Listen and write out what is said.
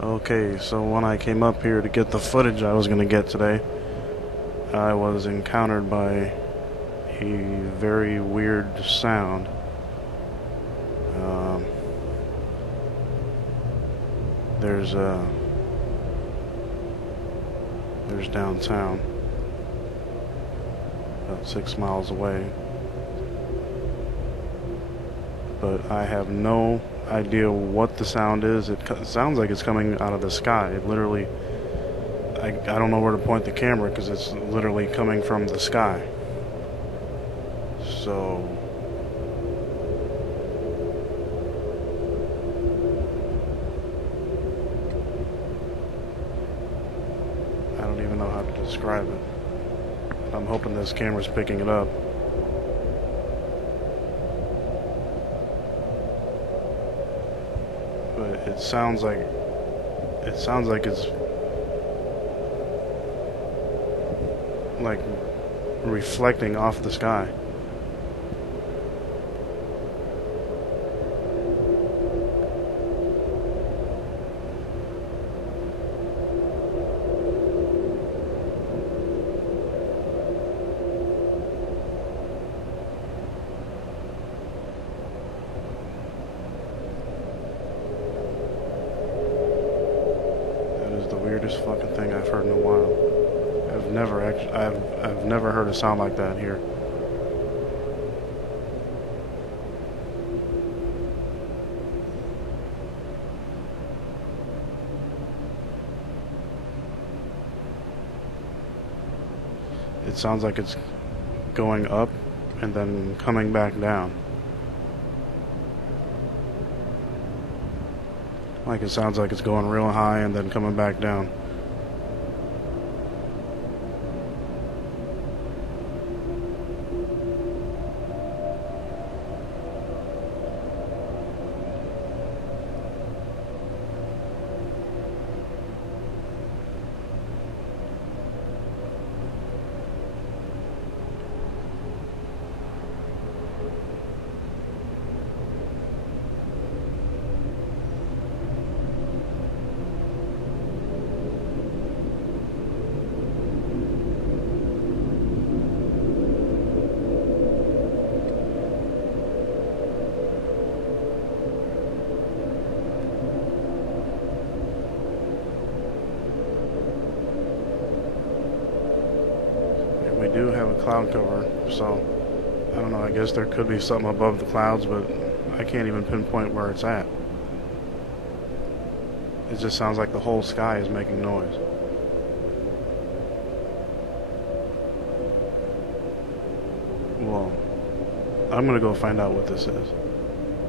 Okay, so when I came up here to get the footage I was going to get today, I was encountered by a very weird sound. Um, there's there's downtown, about 6 miles away, but I have no idea what the sound is. It sounds like it's coming out of the sky. It literally, I don't know where to point the camera because it's literally coming from the sky. So I don't even know how to describe it. I'm hoping this camera's picking it up. But it sounds like it's like reflecting off the sky. That is the weirdest fucking thing I've heard in a while. I've never heard a sound like that here. It sounds like it's going up and then coming back down. Like it sounds like it's going real high and then coming back down. We do have a cloud cover, so I don't know, I guess there could be something above the clouds, but I can't even pinpoint where it's at. It just sounds like the whole sky is making noise. Well, I'm gonna go find out what this is.